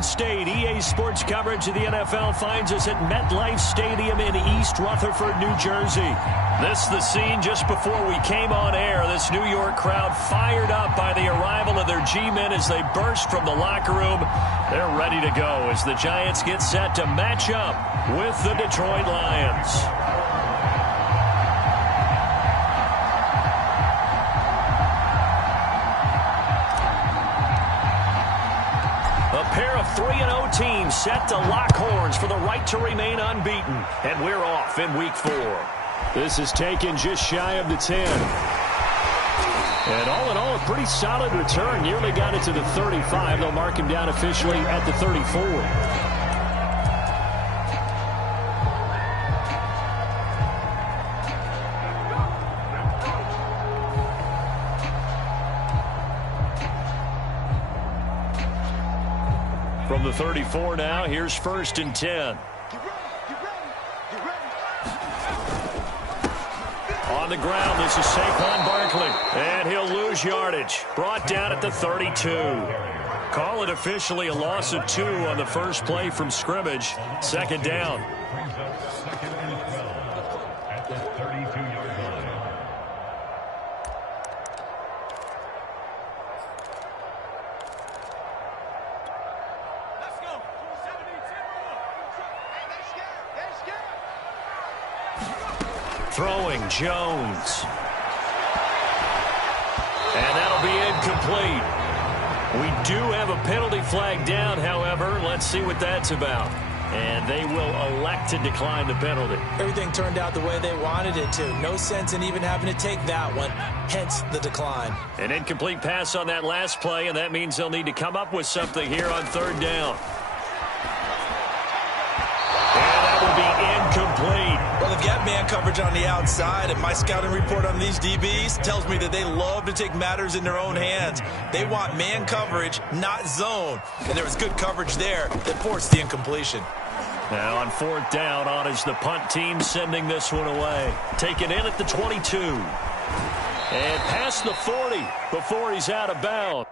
Garden State. EA Sports coverage of the NFL finds us at MetLife Stadium in East Rutherford, New Jersey. This is the scene just before we came on air. This New York crowd fired up by the arrival of their G-men as they burst from the locker room. They're ready to go as the Giants get set to match up with the Detroit Lions. A pair of 3-0 teams set to lock horns for the right to remain unbeaten. And we're off in week 4. This is taken just shy of the 10. And all in all, a pretty solid return. Nearly got it to the 35. They'll mark him down officially at the 34. From the 34 now, here's 1st and 10. On the ground, this is Saquon Barkley. And he'll lose yardage. Brought down at the 32. Call it officially a loss of 2 on the first play from scrimmage. 2nd down. At the 32-yard line. Throwing Jones. And that'll be incomplete. We do have a penalty flag down, however. Let's see what that's about. And they will elect to decline the penalty. Everything turned out the way they wanted it to. No sense in even having to take that one, hence the decline. An incomplete pass on that last play, and that means they'll need to come up with something here on 3rd down. And that will be incomplete. Well, they've got man coverage on the outside, and my scouting report on these DBs tells me that they love to take matters in their own hands. They want man coverage, not zone. And there was good coverage there that forced the incompletion. Now on 4th down, on is the punt team sending this one away. Taken in at the 22. And past the 40 before he's out of bounds.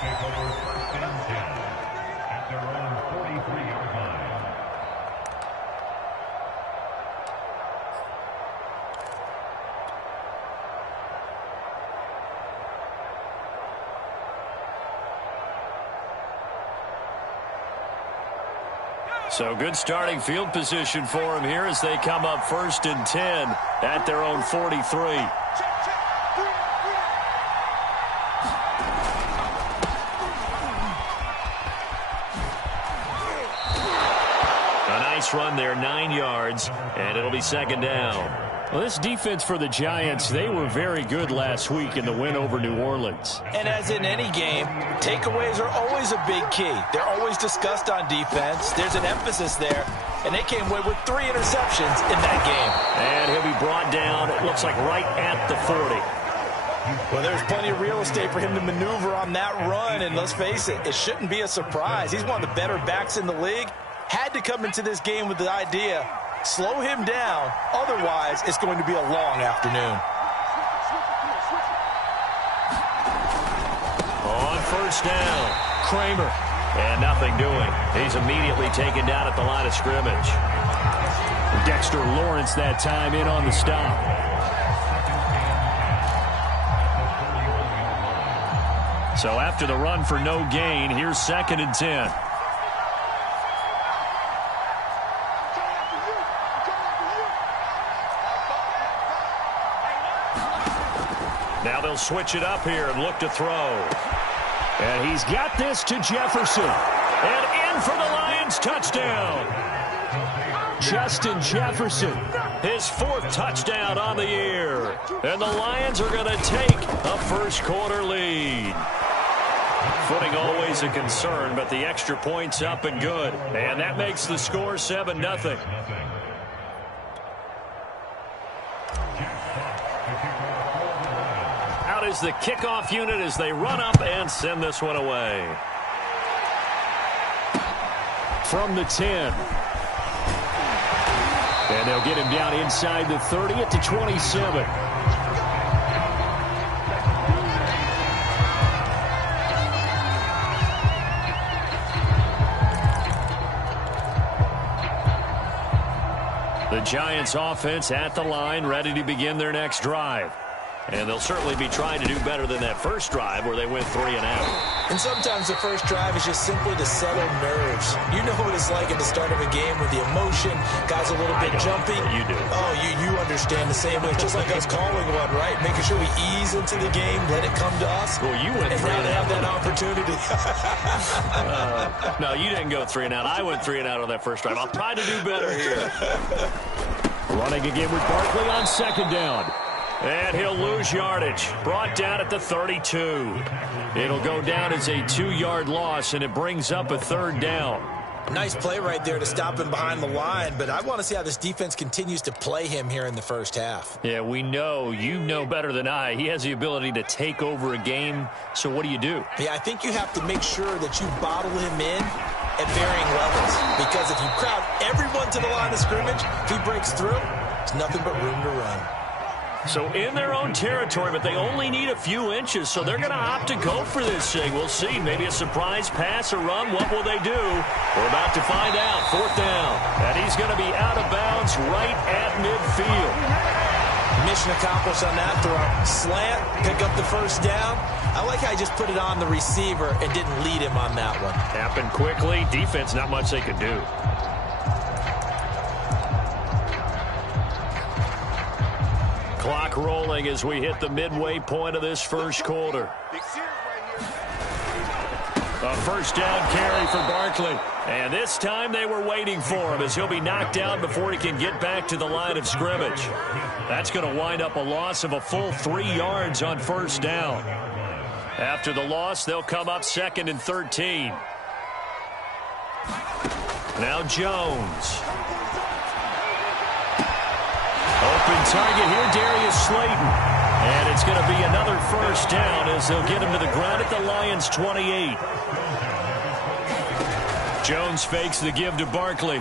Take over 1st and 10 at their own 43-yard line. So good starting field position for him here as they come up 1st and 10 at their own 43. Run there, 9 yards, and it'll be 2nd down. Well, this defense for the Giants, they were very good last week in the win over New Orleans. And as in any game, takeaways are always a big key. They're always discussed on defense. There's an emphasis there, and they came away with 3 interceptions in that game. And he'll be brought down, it looks like right at the 40. Well, there's plenty of real estate for him to maneuver on that run, and let's face it, it shouldn't be a surprise. He's one of the better backs in the league. Had to come into this game with the idea, slow him down, otherwise it's going to be a long afternoon. On 1st down, Kramer, and nothing doing. He's immediately taken down at the line of scrimmage. Dexter Lawrence that time in on the stop. So after the run for no gain, here's 2nd and 10. Now they'll switch it up here and look to throw. And he's got this to Jefferson. And in for the Lions touchdown. Justin Jefferson, his 4th touchdown on the year. And the Lions are going to take a first-quarter lead. Footing always a concern, but the extra point's up and good. And that makes the score 7-0. Out is the kickoff unit as they run up and send this one away. From the 10. And they'll get him down inside the 30 at the 27. The Giants offense at the line, ready to begin their next drive. And they'll certainly be trying to do better than that first drive where they went 3 and out. And sometimes the first drive is just simply to settle nerves. You know what it's like at the start of a game with the emotion, guys a little bit jumpy. You do. Oh, you understand the same way. Just like us calling one, right? Making sure we ease into the game, let it come to us. Well, you went 3 and out. Have that opportunity. No, you didn't go 3 and out. I went 3 and out on that first drive. I'll try to do better here. Running again with Barkley on 2nd down. And he'll lose yardage. Brought down at the 32. It'll go down as a 2-yard loss, and it brings up a 3rd down. Nice play right there to stop him behind the line, but I want to see how this defense continues to play him here in the first half. Yeah, we know. You know better than I. He has the ability to take over a game, so what do you do? Yeah, I think you have to make sure that you bottle him in at varying levels, because if you crowd everyone to the line of scrimmage, if he breaks through, it's nothing but room to run. So in their own territory, but they only need a few inches, so they're going to opt to go for this thing. We'll see. Maybe a surprise pass or run. What will they do? We're about to find out. 4th down. And he's going to be out of bounds right at midfield. Mission accomplished on that throw. Slant, pick up the first down. I like how he just put it on the receiver and didn't lead him on that one. Happened quickly. Defense, not much they could do. Clock rolling as we hit the midway point of this first quarter. A first down carry for Barkley. And this time they were waiting for him as he'll be knocked down before he can get back to the line of scrimmage. That's going to wind up a loss of a full 3 yards on first down. After the loss, they'll come up 2nd and 13. Now Jones. Open target here, Darius Slayton. And it's going to be another first down as they'll get him to the ground at the Lions' 28. Jones fakes the give to Barkley.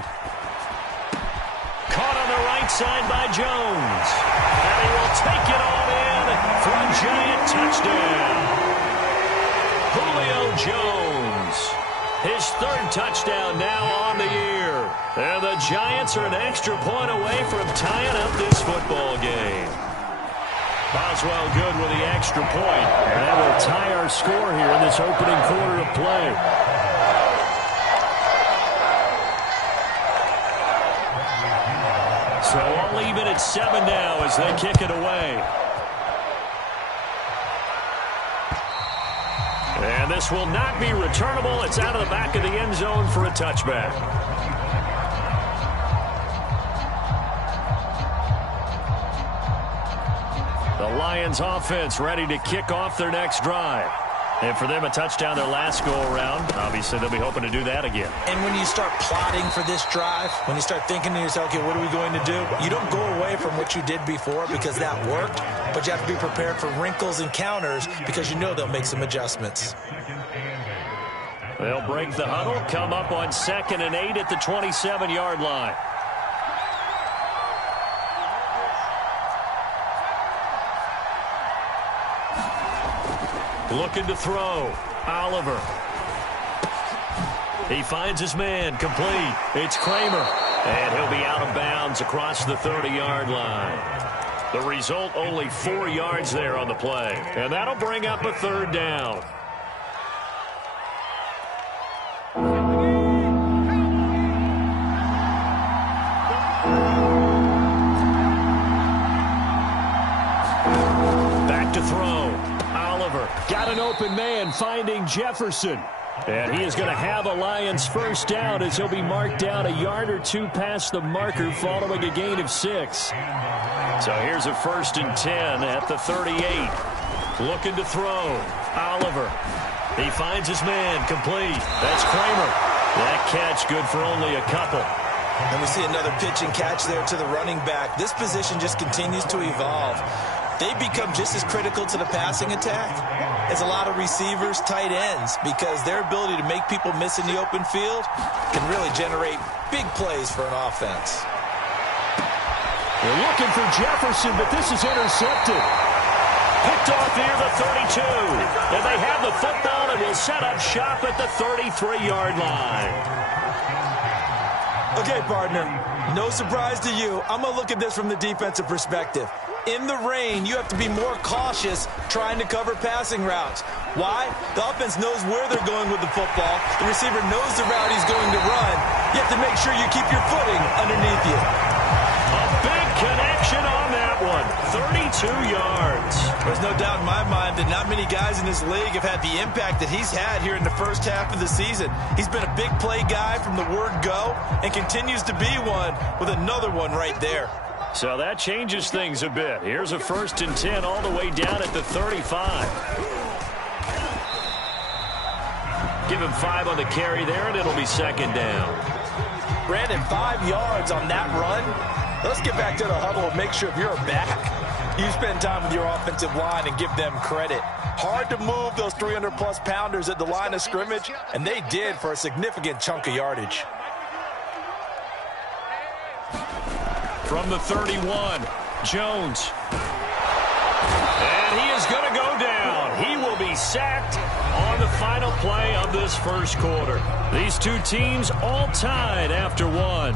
Caught on the right side by Jones. And he will take it all in for a giant touchdown. Julio Jones. His 3rd touchdown now on the year. And the Giants are an extra point away from tying up this football game. Boswell good with the extra point. And that will tie our score here in this opening quarter of play. So all even at 7 now as they kick it away. And this will not be returnable. It's out of the back of the end zone for a touchback. The Lions offense ready to kick off their next drive. And for them, a touchdown their last go-around. Obviously, they'll be hoping to do that again. And when you start plotting for this drive, when you start thinking to yourself, okay, what are we going to do? You don't go away from what you did before because that worked, but you have to be prepared for wrinkles and counters because you know they'll make some adjustments. They'll break the huddle, come up on 2nd and 8 at the 27-yard line. Looking to throw. Oliver. He finds his man. Complete. It's Kramer. And he'll be out of bounds across the 30-yard line. The result, only 4 yards there on the play. And that'll bring up a 3rd down. throw. Oliver got an open man, finding Jefferson. And he is going to have a Lions first down as he'll be marked down a yard or two past the marker following a gain of 6. So here's a 1st and 10 at the 38. Looking to throw. Oliver. He finds his man, complete. That's Kramer. That catch good for only a couple. And we see another pitch and catch there to the running back. This position just continues to evolve. They become just as critical to the passing attack as a lot of receivers, tight ends, because their ability to make people miss in the open field can really generate big plays for an offense. They're looking for Jefferson, but this is intercepted. Picked off near the 32. And they have the football and will set up shop at the 33-yard line. Okay, partner, no surprise to you. I'm going to look at this from the defensive perspective. In the rain, you have to be more cautious trying to cover passing routes. Why? The offense knows where they're going with the football. The receiver knows the route he's going to run. You have to make sure you keep your footing underneath you. A big connection on that one. 32 yards. There's no doubt in my mind that not many guys in this league have had the impact that he's had here in the first half of the season. He's been a big play guy from the word go and continues to be one with another one right there. So that changes things a bit. Here's a 1st and 10 all the way down at the 35. Give him 5 on the carry there, and it'll be 2nd down. Brandon, 5 yards on that run. Let's get back to the huddle and make sure if you're a back, you spend time with your offensive line and give them credit. Hard to move those 300-plus pounders at the line of scrimmage, and they did for a significant chunk of yardage. From the 31, Jones. And he is going to go down. He will be sacked on the final play of this first quarter. These two teams all tied after one.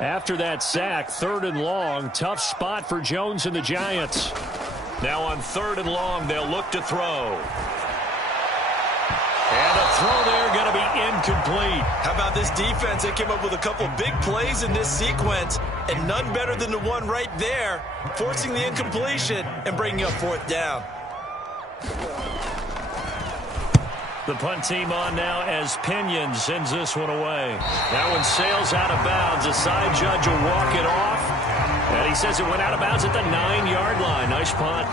After that sack, 3rd and long, tough spot for Jones and the Giants. Now on 3rd and long, they'll look to throw. And a throw there going to be incomplete. How about this defense? They came up with a couple big plays in this sequence, and none better than the one right there, forcing the incompletion and bringing up 4th down. The punt team on now as Pinion sends this one away. That one sails out of bounds. The side judge will walk it off. And he says it went out of bounds at the 9-yard line. Nice punt.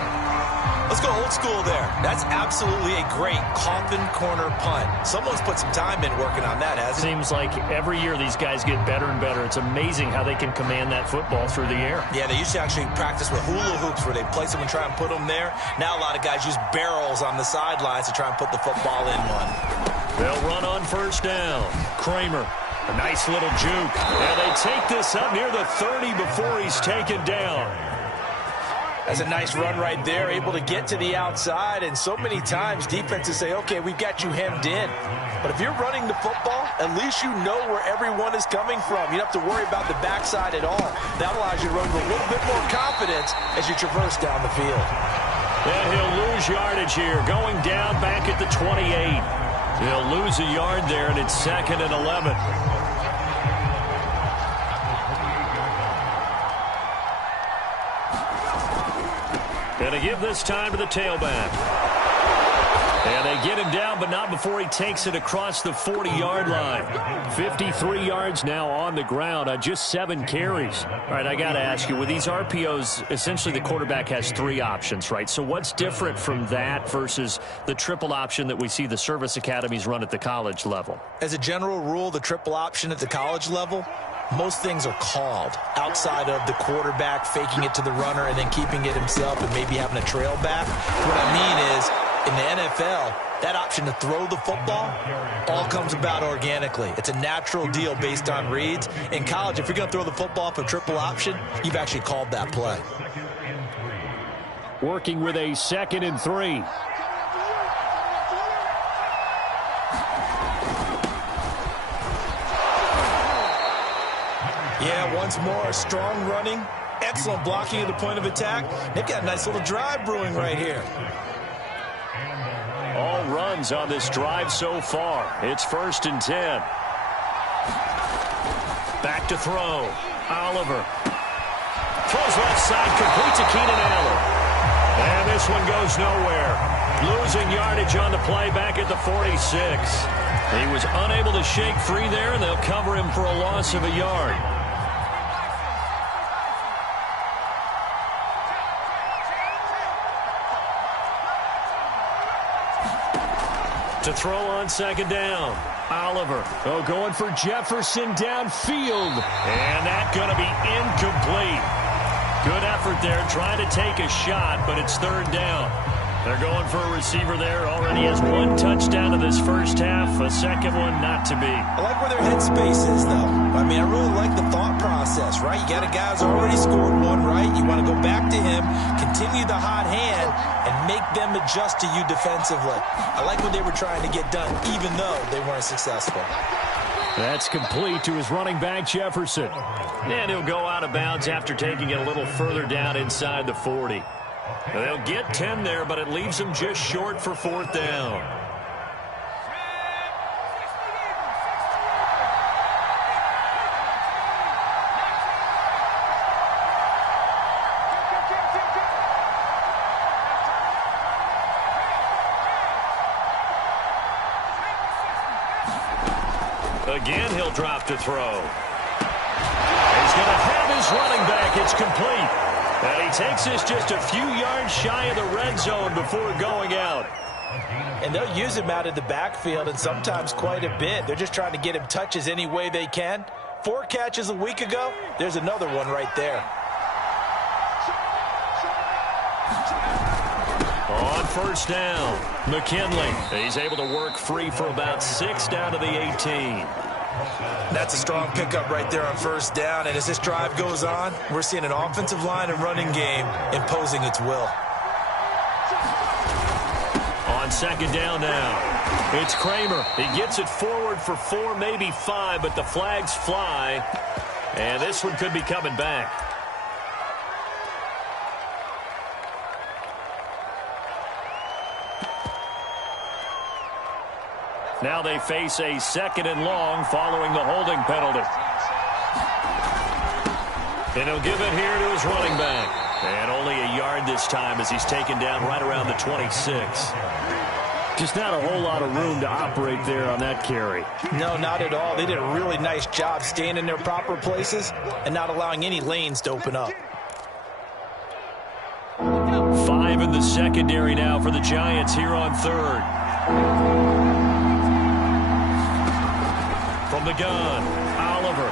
Let's go old school there. That's absolutely a great coffin corner punt. Someone's put some time in working on that, hasn't it? Seems like every year these guys get better and better. It's amazing how they can command that football through the air. Yeah, they used to actually practice with hula hoops where they place them and try and put them there. Now a lot of guys use barrels on the sidelines to try and put the football in one. They'll run on 1st down. Kramer, a nice little juke. And they take this up near the 30 before he's taken down. That's a nice run right there, able to get to the outside, and so many times defenses say, okay, we've got you hemmed in. But if you're running the football, at least you know where everyone is coming from. You don't have to worry about the backside at all. That allows you to run with a little bit more confidence as you traverse down the field. And he'll lose yardage here, going down back at the 28. He'll lose a yard there, and it's 2nd and 11. Going to give this time to the tailback. And they get him down, but not before he takes it across the 40-yard line. 53 yards now on the ground on just 7 carries. All right, I got to ask you, with these RPOs, essentially the quarterback has 3 options, right? So what's different from that versus the triple option that we see the service academies run at the college level? As a general rule, the triple option at the college level, most things are called outside of the quarterback faking it to the runner and then keeping it himself and maybe having a trail back. What I mean is, in the NFL, that option to throw the football all comes about organically. It's a natural deal based on reads. In college, if you're going to throw the football for triple option, you've actually called that play. Working with a 2nd and 3. Yeah, once more, strong running, excellent blocking at the point of attack. They've got a nice little drive brewing right here. All runs on this drive so far. It's 1st and 10. Back to throw. Oliver Throws left side, complete to Keenan Allen. And this one goes nowhere. Losing yardage on the play back at the 46. He was unable to shake free there, and they'll cover him for a loss of a yard. To throw on second down. Oliver, going for Jefferson downfield. And that's going to be incomplete. Good effort there, trying to take a shot, but it's third down. They're going for a receiver there. Already has one touchdown in this first half. A second one not to be. I like where their headspace is, though. I mean, I really like the thought process, right? You got a guy who's already scored one, right? You want to go back to him, continue the hot hand, and make them adjust to you defensively. I like what they were trying to get done, even though they weren't successful. That's complete to his running back, Jefferson. And he'll go out of bounds after taking it a little further down inside the 40. They'll get 10 there, but it leaves them just short for fourth down. Again, he'll drop to throw. He's going to have his running back. It's complete. And he takes this just a few yards shy of the red zone before going out. And they'll use him out of the backfield, and sometimes quite a bit. They're just trying to get him touches any way they can. 4 catches a week ago. There's another one right there. On first down, McKinley. He's able to work free for about 6 down to the 18. That's a strong pickup right there on first down. And as this drive goes on, we're seeing an offensive line and running game imposing its will. On second down now, it's Kramer. He gets it forward for 4, maybe 5, but the flags fly. And this one could be coming back. Now they face a second and long following the holding penalty. And he'll give it here to his running back. And only a yard this time as he's taken down right around the 26. Just not a whole lot of room to operate there on that carry. No, not at all. They did a really nice job staying in their proper places and not allowing any lanes to open up. 5 in the secondary now for the Giants here on third. From the gun, Oliver.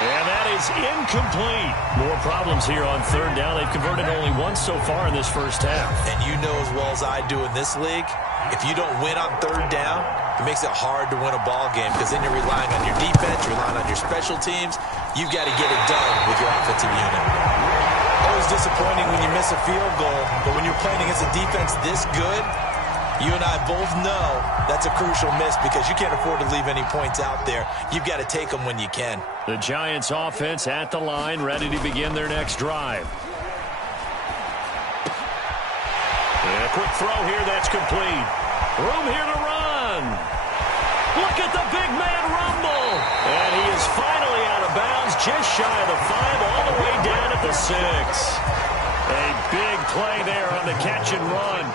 And that is incomplete. More problems here on third down. They've converted only once so far in this first half. And you know as well as I do in this league, if you don't win on third down, it makes it hard to win a ball game because then you're relying on your defense, you're relying on your special teams. You've got to get it done with your offensive unit. Always disappointing when you miss a field goal, but when you're playing against a defense this good, you and I both know that's a crucial miss because you can't afford to leave any points out there. You've got to take them when you can. The Giants offense at the line, ready to begin their next drive. And a quick throw here, that's complete. Room here to run. Look at the big man rumble. And he is finally out of bounds, just shy of the 5, all the way down at the 6. A big play there on the catch and run.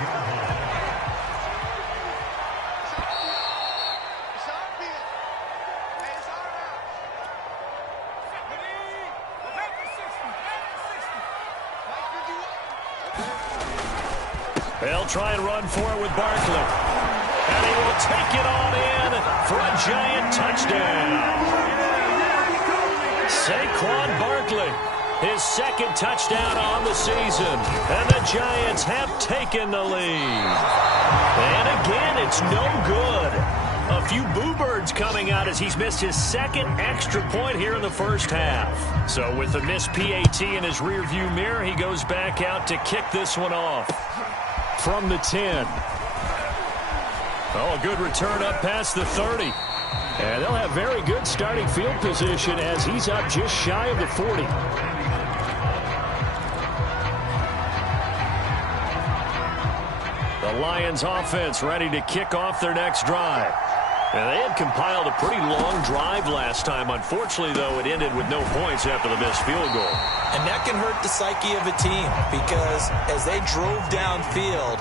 They'll try and run for it with Barkley. And he will take it on in for a Giant touchdown. Saquon Barkley, his second touchdown on the season. And the Giants have taken the lead. And again, it's no good. A few boo birds coming out as he's missed his second extra point here in the first half. So with the missed PAT in his rearview mirror, he goes back out to kick this one off. From the 10. Oh, a good return up past the 30. And they'll have very good starting field position as he's up just shy of the 40. The Lions offense ready to kick off their next drive. And they had compiled a pretty long drive last time. Unfortunately, though, it ended with no points after the missed field goal. And that can hurt the psyche of a team because as they drove downfield,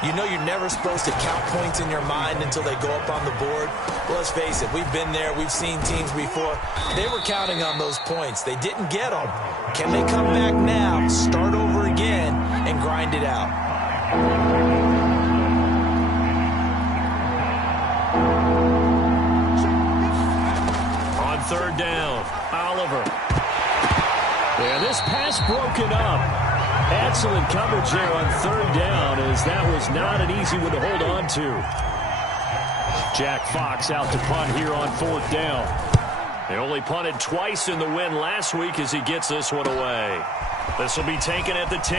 you know you're never supposed to count points in your mind until they go up on the board. Well, let's face it, we've been there. We've seen teams before. They were counting on those points. They didn't get them. Can they come back now, start over again, and grind it out? On third down, Oliver. And this pass broken up. Excellent coverage there on third down, as that was not an easy one to hold on to. Jack Fox out to punt here on fourth down. They only punted twice in the win last week as he gets this one away. This will be taken at the 10.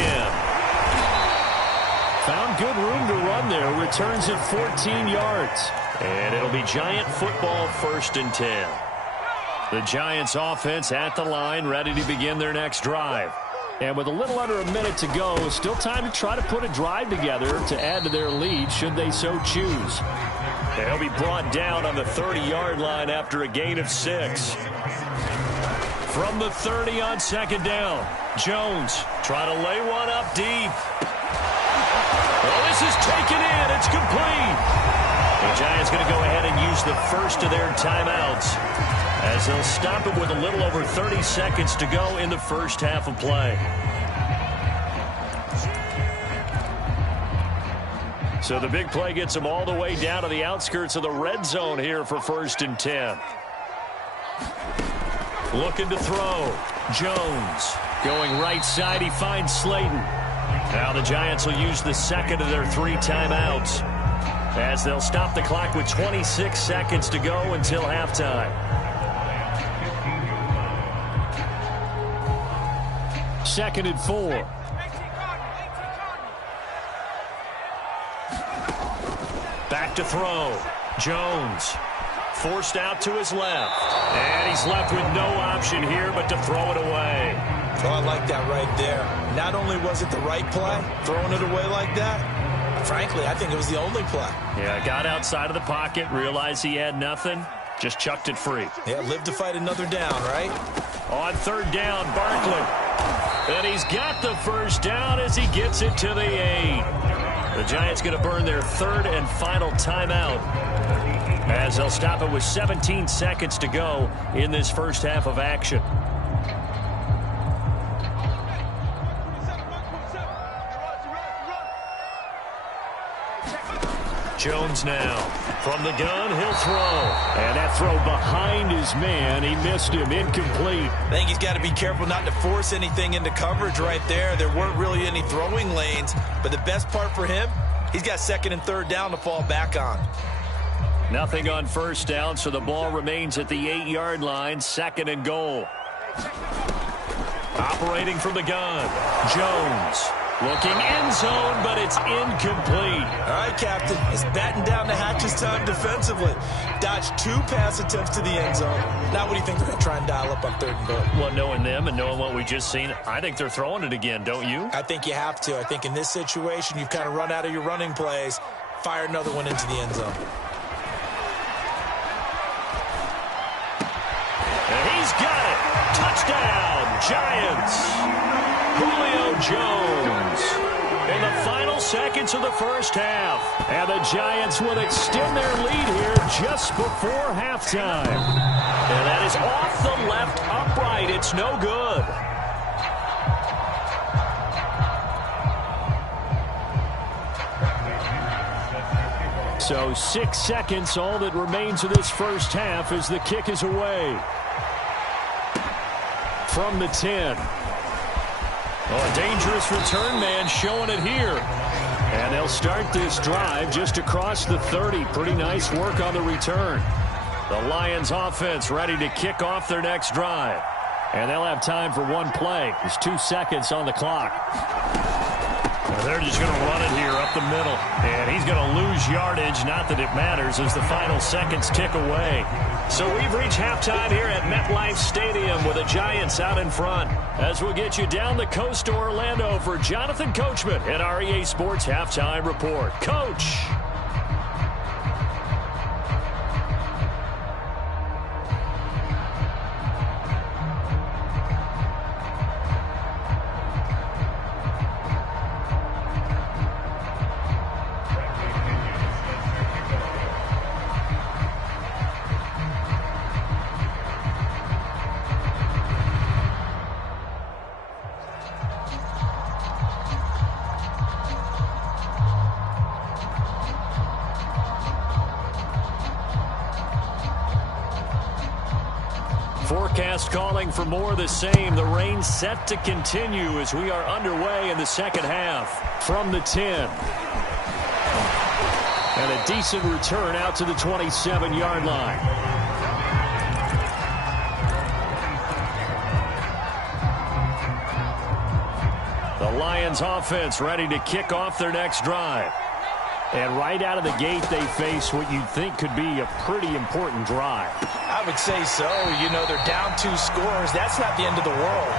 Found good room to run there. Returns at 14 yards. And it'll be Giant football, 1st and 10. The Giants offense at the line, ready to begin their next drive. And with a little under a minute to go, still time to try to put a drive together to add to their lead should they so choose. They'll be brought down on the 30-yard line after a gain of 6. From the 30 on second down, Jones trying to lay one up deep. Oh, this is taken in. It's complete. The Giants going to go ahead and use the first of their timeouts, as they'll stop it with a little over 30 seconds to go in the first half of play. So the big play gets them all the way down to the outskirts of the red zone here for 1st and 10. Looking to throw. Jones going right side. He finds Slayton. Now the Giants will use the second of their 3 timeouts, as they'll stop the clock with 26 seconds to go until halftime. Second and 4. Back to throw. Jones forced out to his left. And he's left with no option here but to throw it away. Oh, I like that right there. Not only was it the right play, throwing it away like that, frankly, I think it was the only play. Yeah, got outside of the pocket, realized he had nothing, just chucked it free. Yeah, live to fight another down, right? On third down, Barkley. And he's got the first down as he gets it to the 8. The Giants going to burn their 3rd and final timeout, as they'll stop it with 17 seconds to go in this first half of action. Jones now from the gun, he'll throw. And that throw behind his man, he missed him, incomplete. I think he's got to be careful not to force anything into coverage right there. There weren't really any throwing lanes, but the best part for him, he's got 2nd and 3rd down to fall back on. Nothing on first down, so the ball remains at the 8-yard line, 2nd and goal. Operating from the gun, Jones. Looking end zone, but it's incomplete. All right, Captain. It's batten down the hatches time defensively. Dodged 2 pass attempts to the end zone. Now what do you think they're going to try and dial up on 3rd and goal? Well, knowing them and knowing what we just seen, I think they're throwing it again, don't you? I think you have to. I think in this situation, you've kind of run out of your running plays. Fire another one into the end zone. And he's got it. Touchdown, Giants. Julio Jones in the final seconds of the first half. And the Giants will extend their lead here just before halftime. And that is off the left upright. It's no good. So 6 seconds, all that remains of this first half as the kick is away. From the 10. Oh, a dangerous return man showing it here. And they'll start this drive just across the 30. Pretty nice work on the return. The Lions offense ready to kick off their next drive. And they'll have time for one play. There's 2 seconds on the clock. Well, they're just going to run it here up the middle. And he's going to lose yardage. Not that it matters as the final seconds tick away. So we've reached halftime here at MetLife Stadium with the Giants out in front. As we'll get you down the coast to Orlando for Jonathan Coachman at our EA Sports Halftime Report. Coach. forecast calling for more of the same. The rain set to continue as we are underway in the second half. From the 10. And a decent return out to the 27-yard line. The Lions offense ready to kick off their next drive. And right out of the gate, they face what you'd think could be a pretty important drive. I would say so. You know, they're down 2 scores. That's not the end of the world.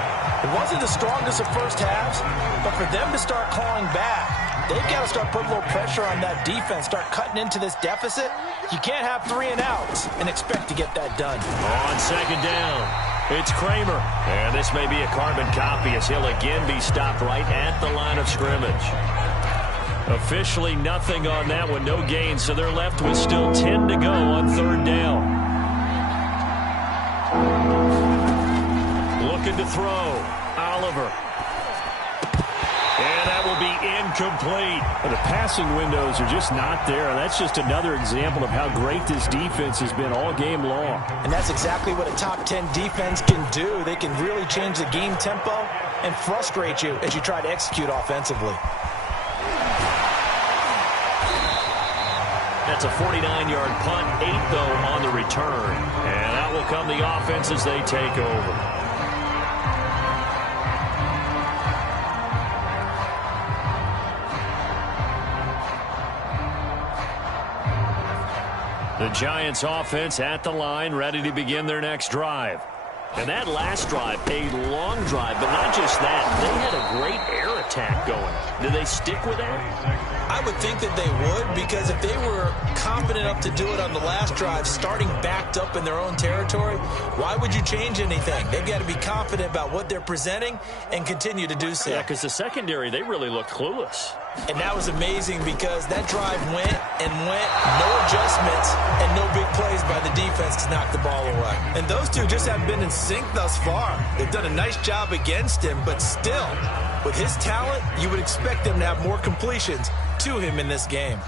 It wasn't the strongest of first halves, but for them to start clawing back, they've got to start putting a little pressure on that defense, start cutting into this deficit. You can't have 3 and outs and expect to get that done. On second down, it's Kramer. And this may be a carbon copy as he'll again be stopped right at the line of scrimmage. Officially nothing on that one, no gain, so they're left with still 10 to go on third down. Looking to throw, Oliver. And that will be incomplete. The passing windows are just not there, and that's just another example of how great this defense has been all game long. And that's exactly what a top 10 defense can do. They can really change the game tempo and frustrate you as you try to execute offensively. That's a 49-yard punt, 8 though on the return. And that will come the offense as they take over. The Giants offense at the line, ready to begin their next drive. And that last drive, a long drive, but not just that. They had a great air attack going. Did they stick with that? I would think that they would, because if they were confident enough to do it on the last drive, starting backed up in their own territory, why would you change anything? They've got to be confident about what they're presenting and continue to do so. Yeah, because the secondary, they really looked clueless. And that was amazing because that drive went and went, no adjustments and no big plays by the defense to knock the ball away. And those two just haven't been in sync thus far. They've done a nice job against him, but still, with his talent, you would expect them to have more completions to him in this game.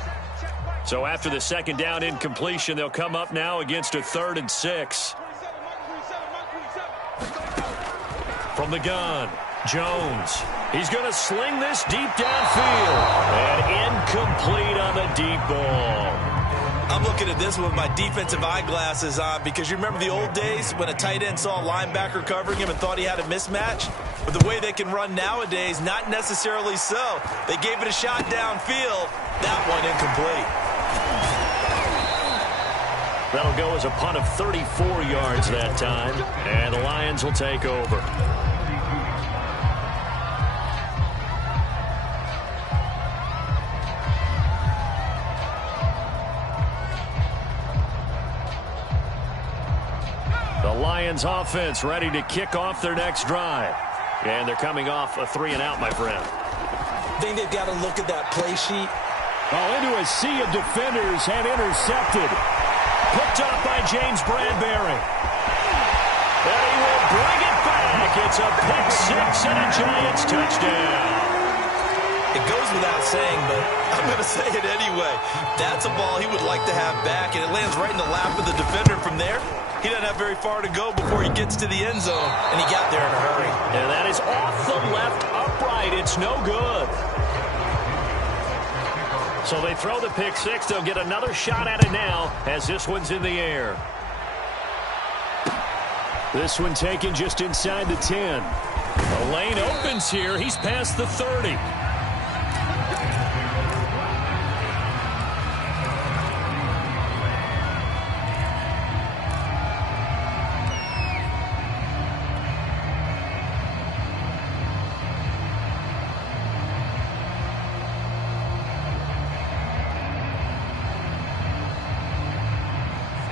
So after the second down incompletion, they'll come up now against a 3rd and 6. From the gun, Jones. He's going to sling this deep downfield. And incomplete on the deep ball. I'm looking at this with my defensive eyeglasses on because you remember the old days when a tight end saw a linebacker covering him and thought he had a mismatch? But the way they can run nowadays, not necessarily so. They gave it a shot downfield. That one incomplete. That'll go as a punt of 34 yards that time. And the Lions will take over. The Lions offense ready to kick off their next drive. And they're coming off a 3 and out, my friend. I think they've got to look at that play sheet. Into a sea of defenders and intercepted. Picked up by James Bradbury. And he will bring it back. It's a pick 6 and a Giants touchdown. It goes without saying, but I'm going to say it anyway. That's a ball he would like to have back, and it lands right in the lap of the defender from there. He doesn't have very far to go before he gets to the end zone, and he got there in a hurry. And that is off the left upright. It's no good. So they throw the pick 6. They'll get another shot at it now as this one's in the air. This one taken just inside the 10. The lane opens here. He's past the 30.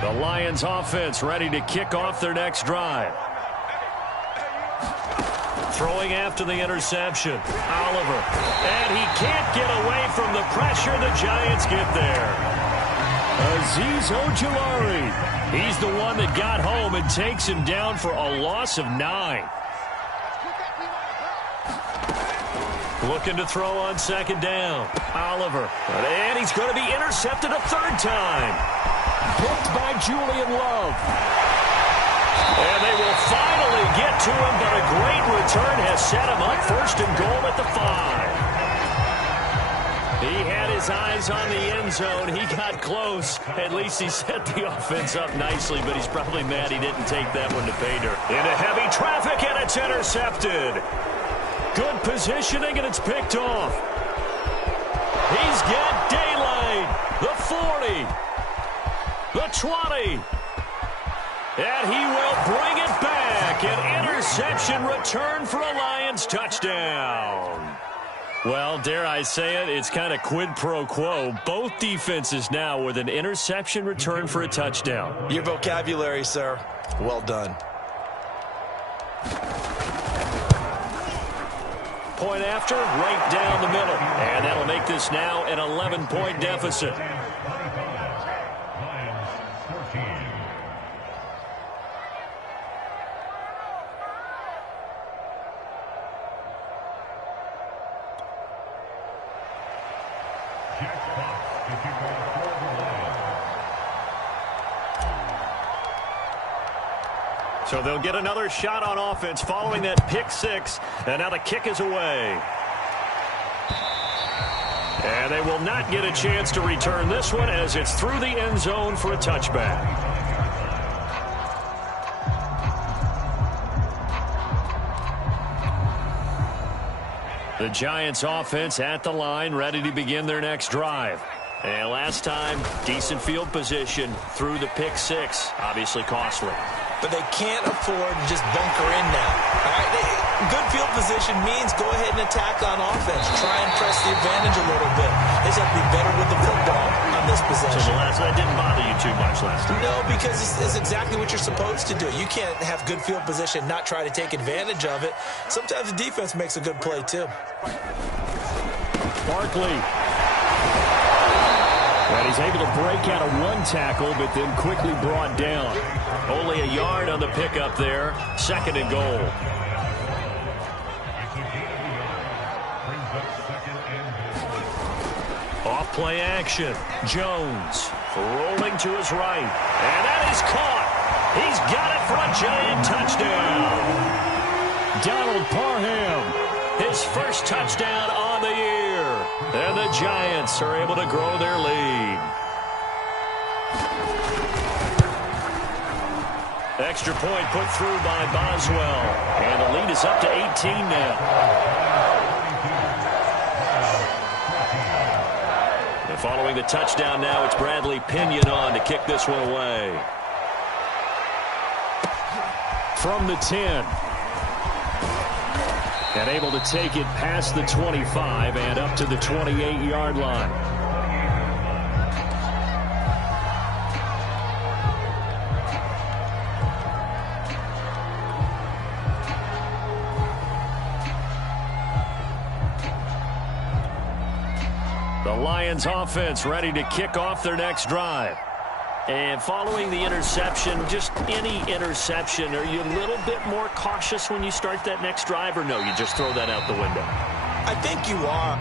The Lions offense ready to kick off their next drive. Throwing after the interception, Oliver. And he can't get away from the pressure. The Giants get there. Azeez Ojulari. He's the one that got home and takes him down for a loss of 9. Looking to throw on second down. Oliver. And he's going to be intercepted a 3rd time. Picked by Julian Love. And they will finally get to him, but a great return has set him up first and goal at the 5. He had his eyes on the end zone. He got close. At least he set the offense up nicely, but he's probably mad he didn't take that one to pay dirt. Into heavy traffic, and it's intercepted. Good positioning, and it's picked off. He's got daylight. The 40. The 20. And he will bring it back. An interception return for a Lions touchdown. Well, dare I say it, it's kind of quid pro quo. Both defenses now with an interception return for a touchdown. Your vocabulary, sir. Well done. Point after, right down the middle. And that'll make this now an 11-point deficit. So they'll get another shot on offense following that pick 6. And now the kick is away. And they will not get a chance to return this one as it's through the end zone for a touchback. The Giants offense at the line, ready to begin their next drive. And last time, decent field position through the pick 6. Obviously costly. But they can't afford to just bunker in now. All right? Good field position means go ahead and attack on offense. Try and press the advantage a little bit. They just have to be better with the football on this possession. So that didn't bother you too much last time? No, because it's exactly what you're supposed to do. You can't have good field position, not try to take advantage of it. Sometimes the defense makes a good play, too. Barkley. And he's able to break out of one tackle, but then quickly brought down. Only a yard on the pickup there. 2nd and goal. Off play action. Jones rolling to his right. And that is caught. He's got it for a Giant touchdown. Donald Parham. His first touchdown on the year. And the Giants are able to grow their lead. Extra point put through by Boswell. And the lead is up to 18 now. And following the touchdown now, it's Bradley Pinion on to kick this one away. From the 10. And able to take it past the 25 and up to the 28-yard line. The Lions offense ready to kick off their next drive. And following the interception, just any interception, are you a little bit more cautious when you start that next drive, or no, you just throw that out the window? I think you are.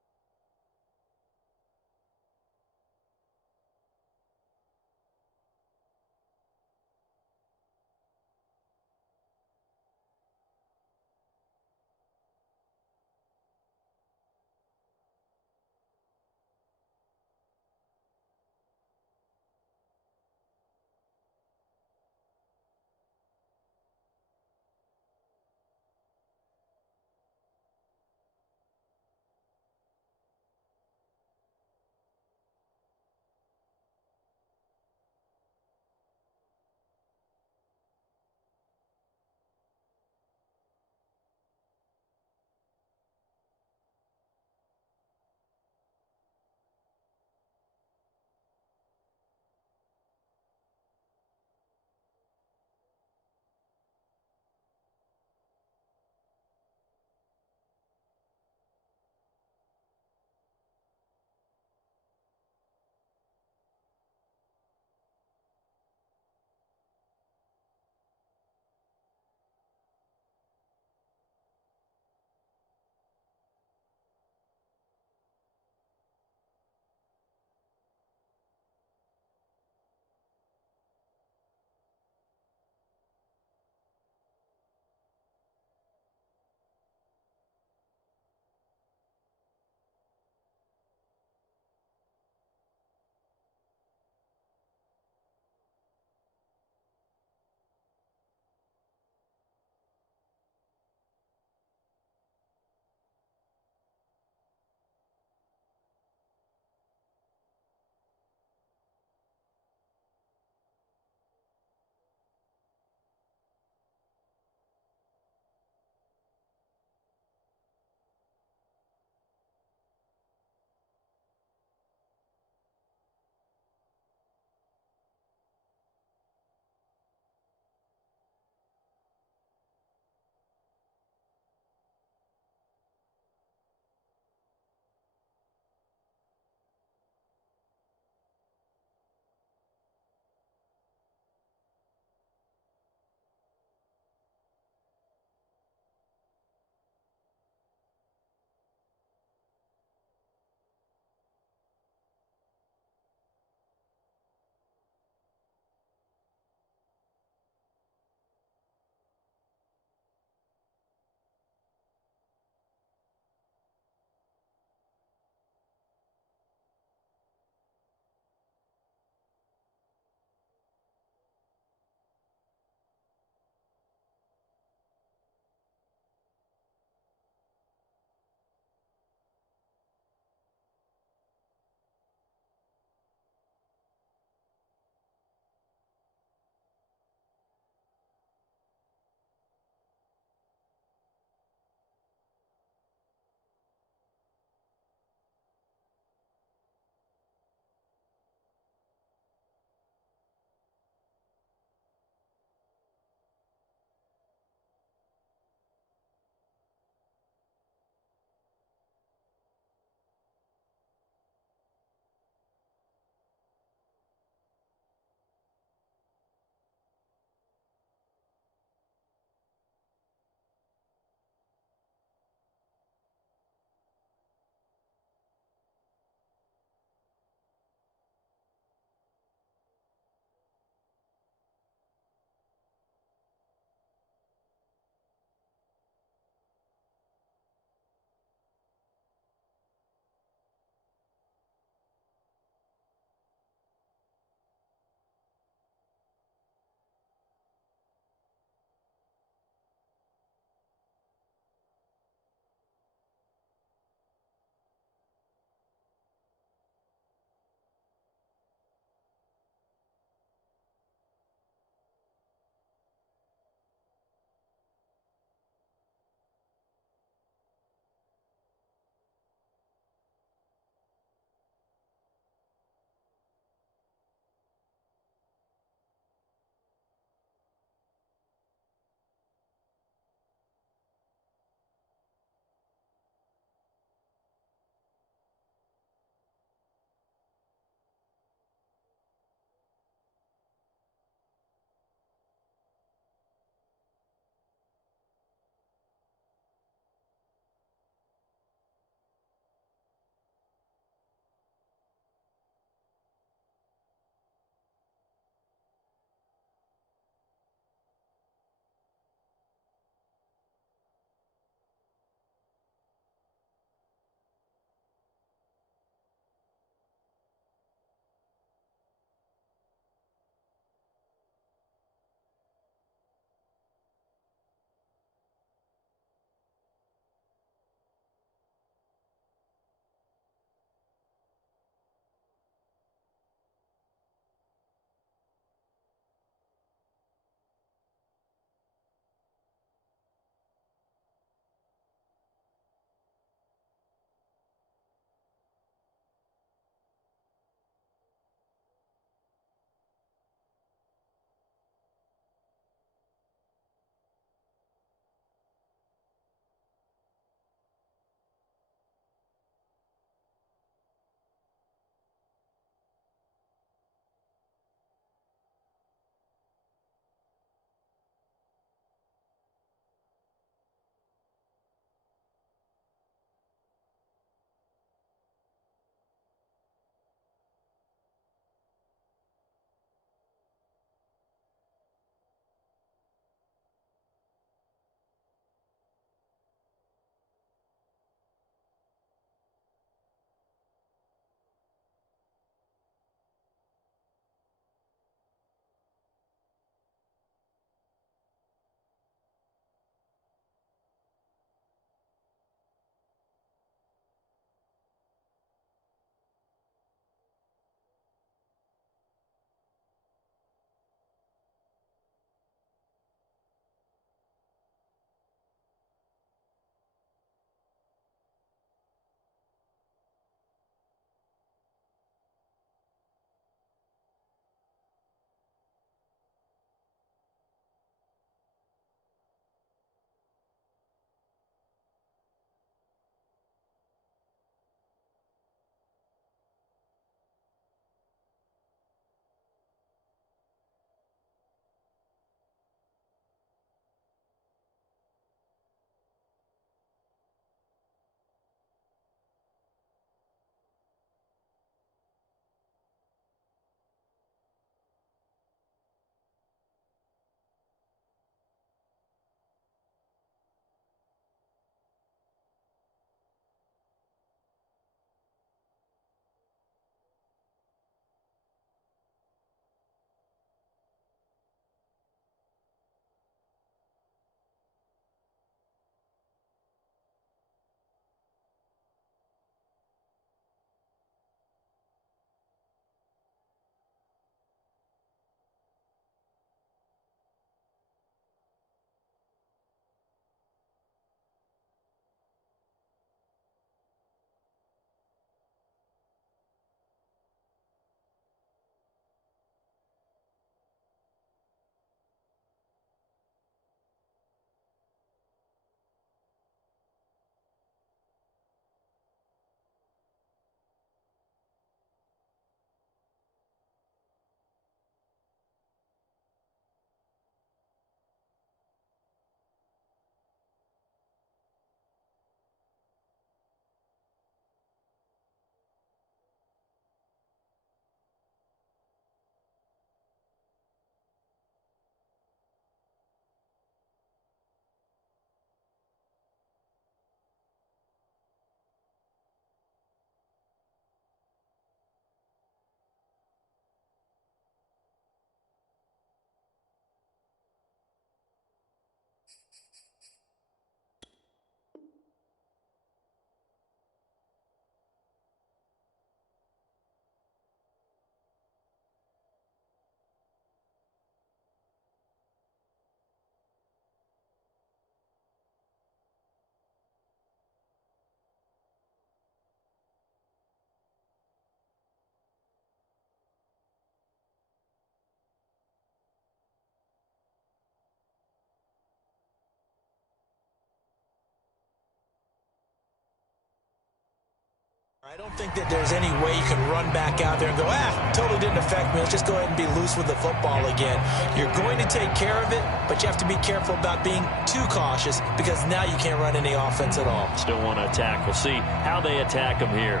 I don't think that there's any way you can run back out there and go, totally didn't affect me. Let's just go ahead and be loose with the football again. You're going to take care of it, but you have to be careful about being too cautious because now you can't run any offense at all. Still want to attack. We'll see how they attack them here.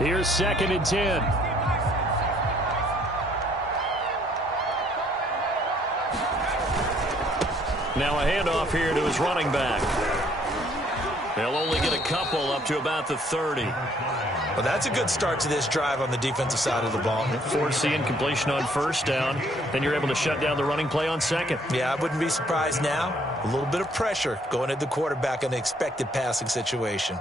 Here's 2nd and 10. Now a handoff here to his running back. They'll only get a couple up to about the 30. Well, that's a good start to this drive on the defensive side of the ball. Forcing completion on 1st down. Then you're able to shut down the running play on 2nd. Yeah, I wouldn't be surprised now. A little bit of pressure going at the quarterback in the expected passing situation.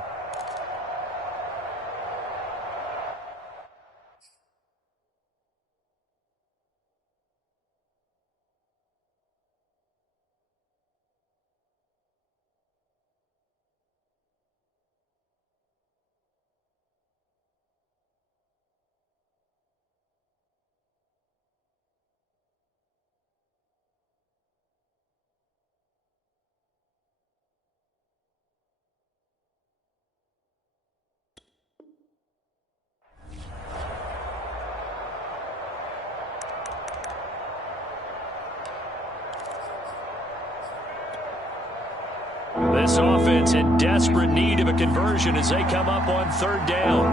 This offense in desperate need of a conversion as they come up on 3rd down.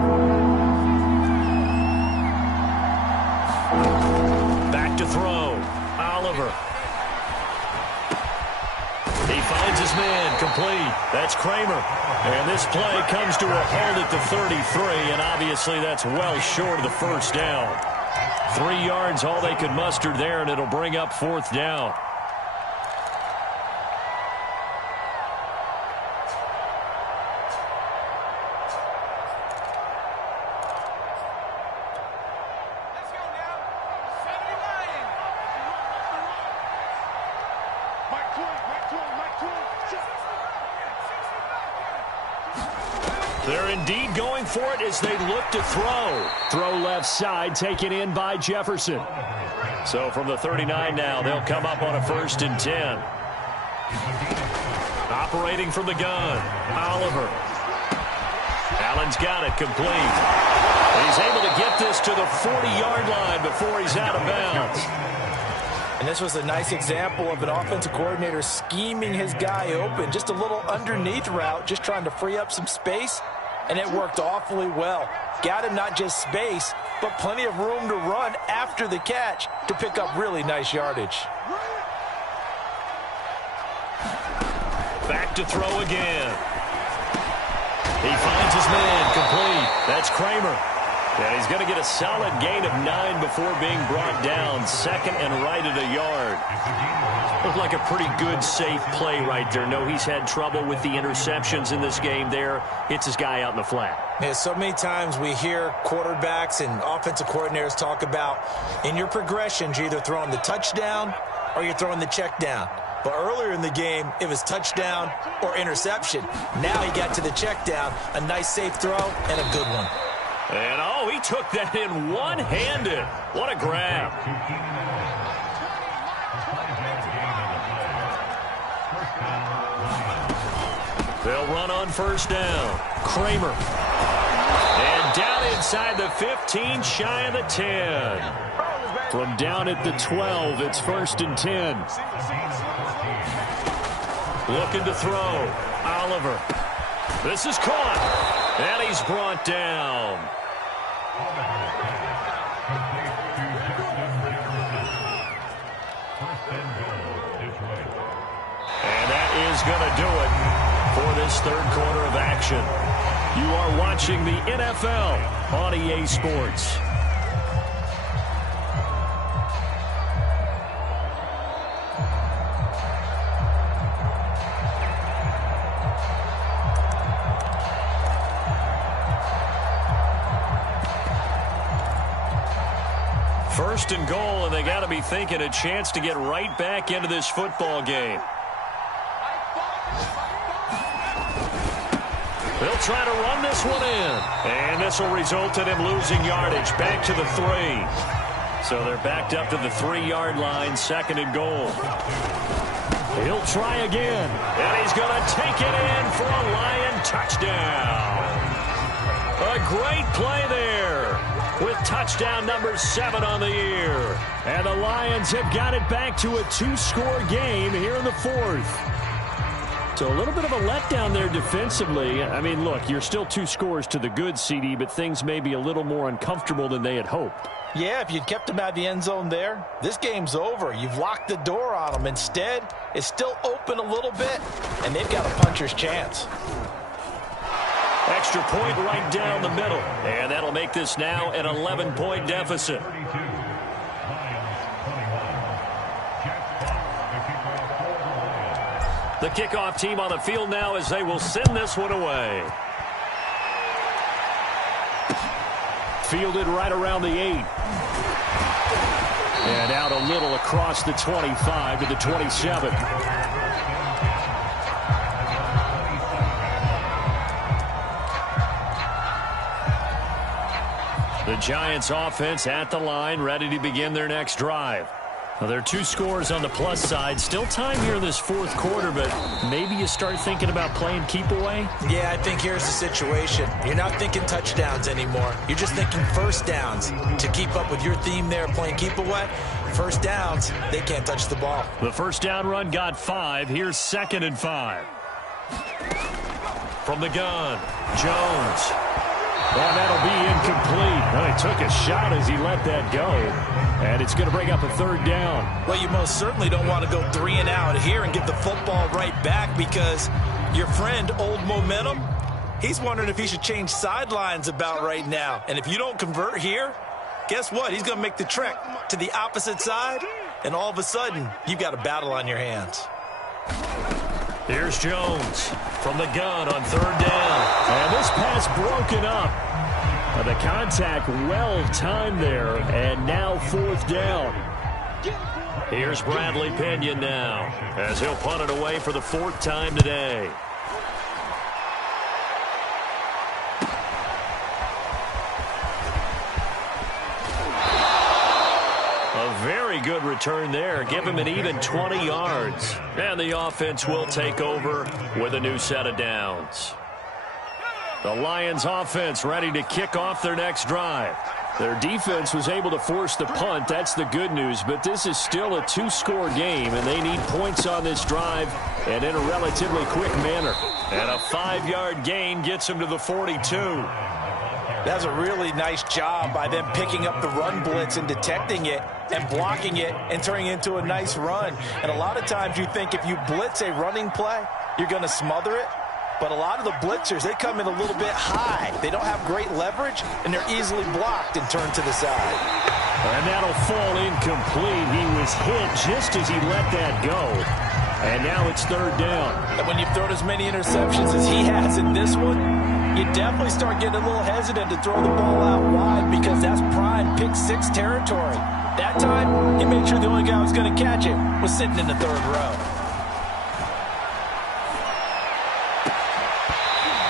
Back to throw. Oliver. He finds his man complete. That's Kramer. And this play comes to a halt at the 33, and obviously that's well short of the 1st down. 3 yards, all they could muster there, and it'll bring up 4th down. They're indeed going for it as they look to throw. Throw left side, taken in by Jefferson. So from the 39 now, they'll come up on a 1st and 10. Operating from the gun, Oliver. Allen's got it complete. And he's able to get this to the 40-yard line before he's out of bounds. And this was a nice example of an offensive coordinator scheming his guy open. Just a little underneath route, just trying to free up some space, and it worked awfully well. Got him not just space, but plenty of room to run after the catch to pick up really nice yardage. Back to throw again. He finds his man complete. That's Kramer. And he's going to get a solid gain of 9 before being brought down. 2nd and right at a yard. Looked like a pretty good, safe play right there. No, he's had trouble with the interceptions in this game there. Hits his guy out in the flat. Yeah, so many times we hear quarterbacks and offensive coordinators talk about in your progressions, you're either throwing the touchdown or you're throwing the check down. But earlier in the game, it was touchdown or interception. Now he got to the check down. A nice safe throw and a good one. And, oh, he took that in one-handed. What a grab. They'll run on 1st down. Kramer. And down inside the 15, shy of the 10. From down at the 12, it's 1st and 10. Looking to throw. Oliver. This is caught. And he's brought down. And that is going to do it for this 3rd quarter of action. You are watching the NFL on EA Sports. First and goal, and they got to be thinking a chance to get right back into this football game. They'll try to run this one in. And this will result in him losing yardage. Back to the 3. So they're backed up to the 3-yard line, 2nd and goal. He'll try again. And he's going to take it in for a Lion touchdown. A great play there with touchdown number 7 on the year. And the Lions have got it back to a 2-score game here in the 4th. So a little bit of a letdown there defensively. I mean, look, you're still 2 scores to the good, CD, but things may be a little more uncomfortable than they had hoped. Yeah, if you'd kept him out of the end zone there, this game's over. You've locked the door on him. Instead, it's still open a little bit, and they've got a puncher's chance. Extra point right down the middle. And that'll make this now an 11-point deficit. The kickoff team on the field now as they will send this one away. Fielded right around the 8. And out a little across the 25 to the 27. The Giants offense at the line, ready to begin their next drive. Well, there are 2 scores on the plus side. Still time here in this 4th quarter, but maybe you start thinking about playing keep away? Yeah, I think here's the situation. You're not thinking touchdowns anymore. You're just thinking first downs. To keep up with your theme there, playing keep away, first downs, they can't touch the ball. The first down run got 5. Here's 2nd and 5. From the gun, Jones. And that'll be incomplete. Well, he took a shot as he let that go. And it's going to bring up a 3rd down. Well, you most certainly don't want to go 3 and out here and give the football right back because your friend, Old Momentum, he's wondering if he should change sidelines about right now. And if you don't convert here, guess what? He's going to make the trek to the opposite side, and all of a sudden, you've got a battle on your hands. Here's Jones from the gun on 3rd down. And this pass broken up. The contact well timed there, and now 4th down. Here's Bradley Pinion now as he'll punt it away for the 4th time today. A very good return there. Give him an even 20 yards. And the offense will take over with a new set of downs. The Lions offense ready to kick off their next drive. Their defense was able to force the punt. That's the good news. But this is still a 2-score game, and they need points on this drive and in a relatively quick manner. And a 5-yard gain gets them to the 42. That's a really nice job by them picking up the run blitz and detecting it and blocking it and turning it into a nice run. And a lot of times you think if you blitz a running play, you're going to smother it. But a lot of the blitzers, they come in a little bit high. They don't have great leverage, and they're easily blocked and turned to the side. And that'll fall incomplete. He was hit just as he let that go. And now it's 3rd down. And when you've thrown as many interceptions as he has in this one, you definitely start getting a little hesitant to throw the ball out wide because that's prime pick 6 territory. That time, he made sure the only guy who was going to catch it was sitting in the 3rd row.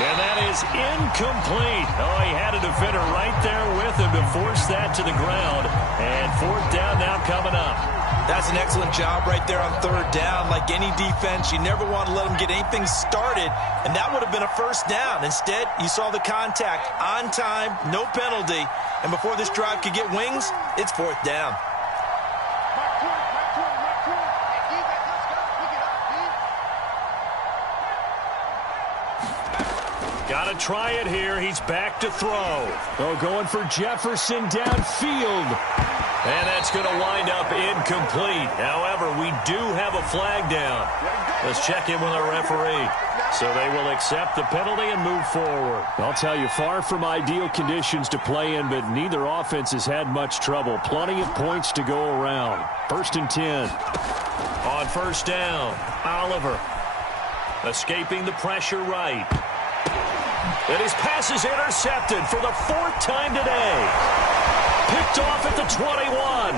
And that is incomplete. Oh, he had a defender right there with him to force that to the ground. And 4th down now coming up. That's an excellent job right there on 3rd down. Like any defense, you never want to let them get anything started, and that would have been a 1st down. Instead, you saw the contact on time, no penalty, and before this drive could get wings, it's 4th down. Got to try it here. He's back to throw. Oh, going for Jefferson downfield. And that's going to wind up incomplete. However, we do have a flag down. Let's check in with our referee. So they will accept the penalty and move forward. I'll tell you, far from ideal conditions to play in, but neither offense has had much trouble. Plenty of points to go around. 1st and 10. On 1st down, Oliver escaping the pressure right. And his pass is intercepted for the 4th time today. Picked off at the 21.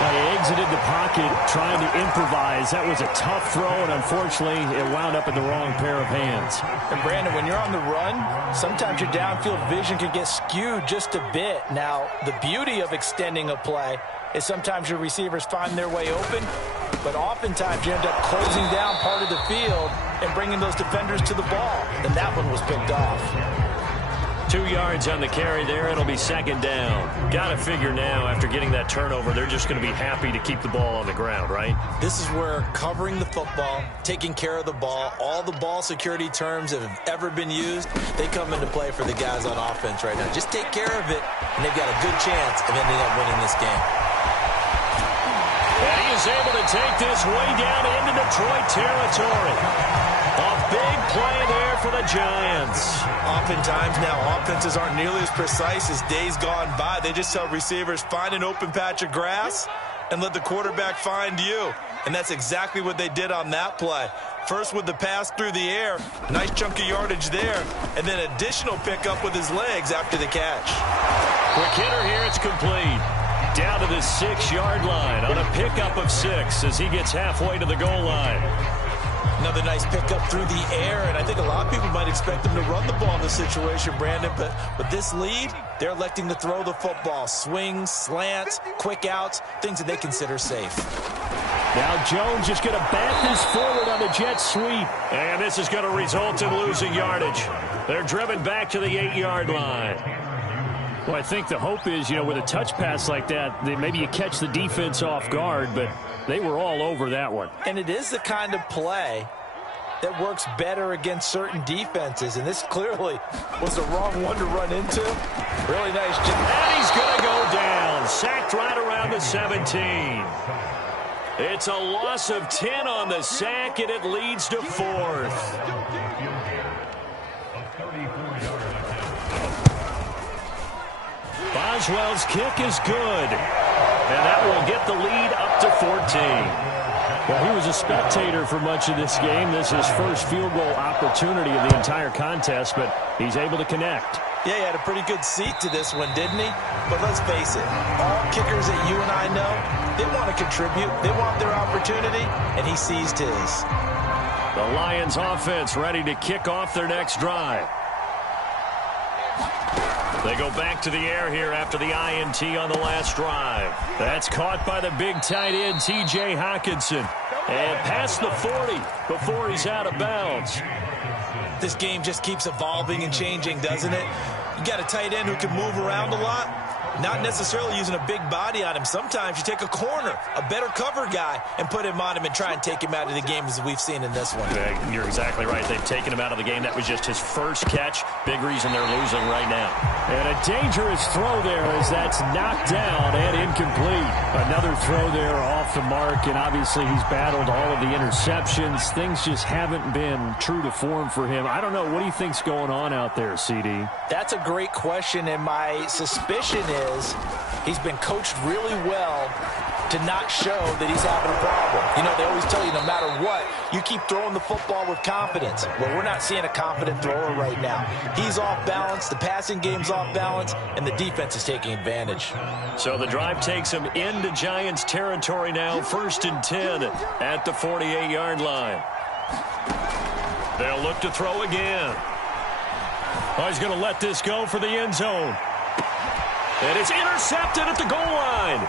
Well, he exited the pocket trying to improvise. That was a tough throw, and unfortunately, it wound up in the wrong pair of hands. And, Brandon, when you're on the run, sometimes your downfield vision can get skewed just a bit. Now, the beauty of extending a play is sometimes your receivers find their way open, but oftentimes you end up closing down part of the field and bringing those defenders to the ball. And that one was picked off. 2 yards on the carry there. It'll be second down. Got to figure now, after getting that turnover, they're just going to be happy to keep the ball on the ground, right? This is where covering the football, taking care of the ball, all the ball security terms that have ever been used, they come into play for the guys on offense right now. Just take care of it, and they've got a good chance of ending up winning this game. And he is able to take this way down into Detroit territory. A big play there for the Giants. Oftentimes now, offenses aren't nearly as precise as days gone by. They just tell receivers, find an open patch of grass and let the quarterback find you. And that's exactly what they did on that play. First with the pass through the air, nice chunk of yardage there, and then additional pickup with his legs after the catch. Quick hitter here, it's complete. Down to the 6-yard line on a pickup of 6 as he gets halfway to the goal line. Another nice pickup through the air, and I think a lot of people might expect them to run the ball in this situation, Brandon, but with this lead, they're electing to throw the football. Swings, slants, quick outs, things that they consider safe. Now Jones just going to bat this forward on the jet sweep. And this is going to result in losing yardage. They're driven back to the 8-yard line. Well, I think the hope is, with a touch pass like that maybe you catch the defense off guard, but they were all over that one. And it is the kind of play that works better against certain defenses, and this clearly was the wrong one to run into. Really nice job. And he's going to go down. Sacked right around the 17. It's a loss of 10 on the sack, and it leads to 4th. Boswell's kick is good, and that will get the lead up to 14. Well, he was a spectator for much of this game. This is his first field goal opportunity of the entire contest, but he's able to connect. Yeah, he had a pretty good seat to this one, didn't he? But let's face it, all kickers that you and I know, they want to contribute. They want their opportunity, and he seized his. The Lions offense ready to kick off their next drive. They go back to the air here after the INT on the last drive. That's caught by the big tight end, T.J. Hockenson. And past the 40 before he's out of bounds. This game just keeps evolving and changing, doesn't it? You got a tight end who can move around a lot. Not necessarily using a big body on him. Sometimes you take a corner, a better cover guy, and put him on him and try and take him out of the game as we've seen in this one. You're exactly right. They've taken him out of the game. That was just his first catch. Big reason they're losing right now. And a dangerous throw there as that's knocked down and incomplete. Another throw there off the mark, and obviously he's battled all of the interceptions. Things just haven't been true to form for him. I don't know. What do you think's going on out there, CD? That's a great question, and my suspicion is he's been coached really well to not show that he's having a problem. They always tell you no matter what, you keep throwing the football with confidence. Well, we're not seeing a confident thrower right now. He's off balance, the passing game's off balance, and the defense is taking advantage. So the drive takes him into Giants territory now, 1st and 10 at the 48-yard line. They'll look to throw again. Oh, he's going to let this go for the end zone. And it's intercepted at the goal line.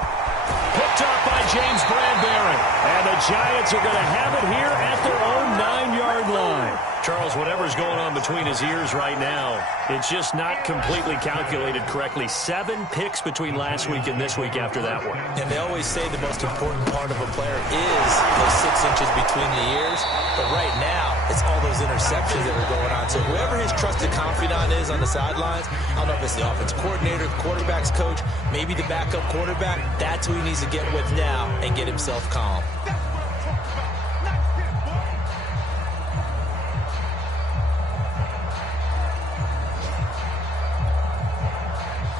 Picked up by James Bradbury. And the Giants are going to have it here at their own 9-yard line. Charles, whatever's going on between his ears right now, it's just not completely calculated correctly. 7 picks between last week and this week after that one. And they always say the most important part of a player is those 6 inches between the ears. But right now, it's all those interceptions that are going on. So whoever his trusted confidant is on the sidelines, I don't know if it's the offensive coordinator, the quarterback's coach, maybe the backup quarterback, that's who he needs to get with now and get himself calm.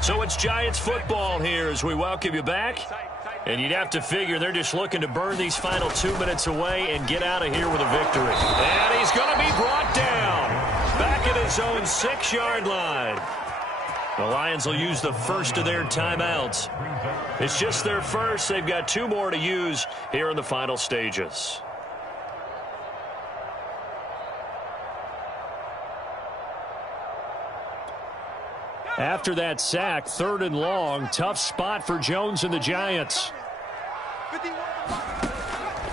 So it's Giants football here as we welcome you back. And you'd have to figure they're just looking to burn these final 2 minutes away and get out of here with a victory. And he's going to be brought down back at his own 6-yard line. The Lions will use the first of their timeouts. It's just their first. They've got 2 more to use here in the final stages. After that sack, 3rd and long. Tough spot for Jones and the Giants.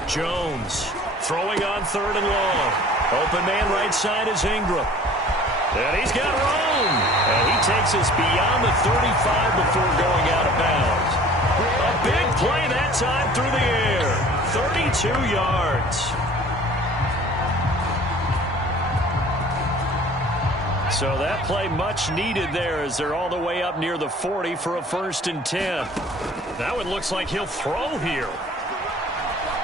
Jones throwing on 3rd and long. Open man right side is Ingram. And he's got room. And he takes us beyond the 35 before going out of bounds. A big play that time through the air. 32 yards. So that play much needed there as they're all the way up near the 40 for a 1st and 10. Now it looks like he'll throw here.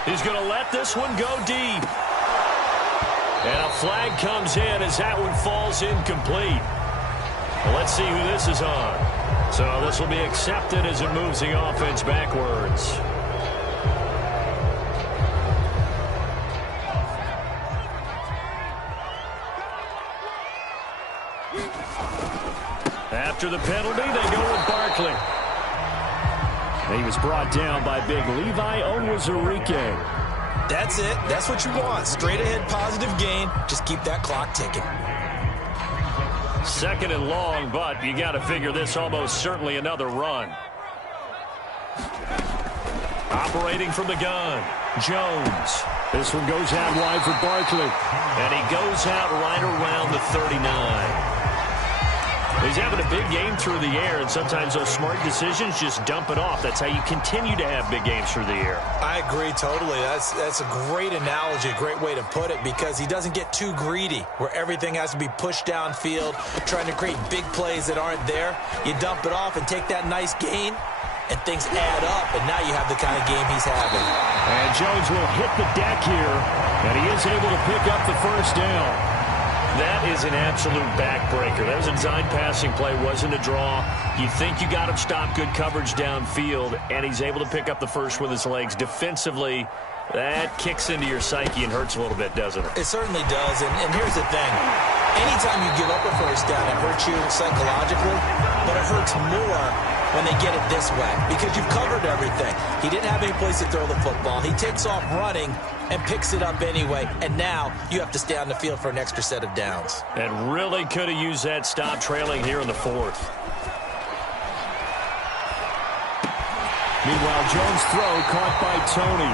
He's going to let this one go deep. And a flag comes in as that one falls incomplete. Well, let's see who this is on. So this will be accepted as it moves the offense backwards. After the penalty, they go with Barkley. He was brought down by big Levi Onwuzurike. That's it. That's what you want. Straight ahead positive gain. Just keep that clock ticking. 2nd and long, but you got to figure this almost certainly another run. Operating from the gun, Jones. This one goes out wide for Barkley. And he goes out right around the 39. He's having a big game through the air, and sometimes those smart decisions just dump it off. That's how you continue to have big games through the air. I agree totally. That's a great analogy, a great way to put it, because he doesn't get too greedy where everything has to be pushed downfield, trying to create big plays that aren't there. You dump it off and take that nice gain, and things add up, and now you have the kind of game he's having. And Jones will hit the deck here, and he is able to pick up the 1st down. That is an absolute backbreaker. That was a design passing play, wasn't a draw. You think you got him stopped, good coverage downfield, and he's able to pick up the 1st with his legs. Defensively, that kicks into your psyche and hurts a little bit, doesn't it? It certainly does, and here's the thing. Anytime you give up a 1st down, it hurts you psychologically, but it hurts more when they get it this way, because you've covered everything. He didn't have any place to throw the football. He takes off running and picks it up anyway, and now you have to stay on the field for an extra set of downs. And really could have used that stop trailing here in the 4th. Meanwhile, Jones' throw caught by Tony.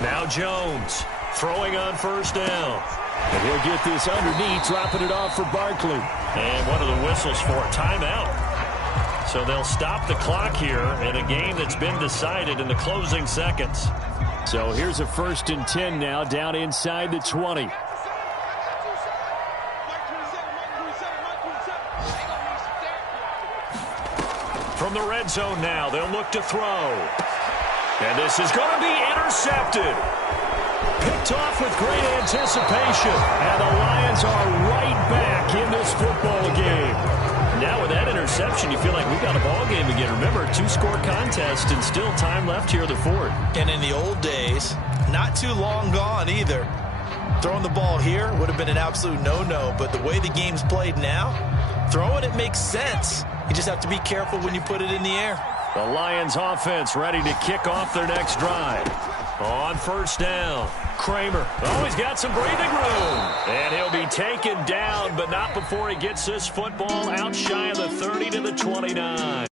Now Jones throwing on 1st down. And he'll get this underneath, dropping it off for Barkley. And one of the whistles for a timeout. So they'll stop the clock here in a game that's been decided in the closing seconds. So here's a 1st and 10 now, down inside the 20. From the red zone now, they'll look to throw. And this is going to be intercepted. Picked off with great anticipation. And the Lions are right back in this football game. Now with that interception, you feel like we've got a ball game again. Remember, 2-score contest and still time left here in the 4th. And in the old days, not too long gone either, throwing the ball here would have been an absolute no-no. But the way the game's played now, throwing it makes sense. You just have to be careful when you put it in the air. The Lions offense ready to kick off their next drive. On 1st down, Kramer. Oh, he's got some breathing room. And he'll be taken down, but not before he gets this football out shy of the 30 to the 29.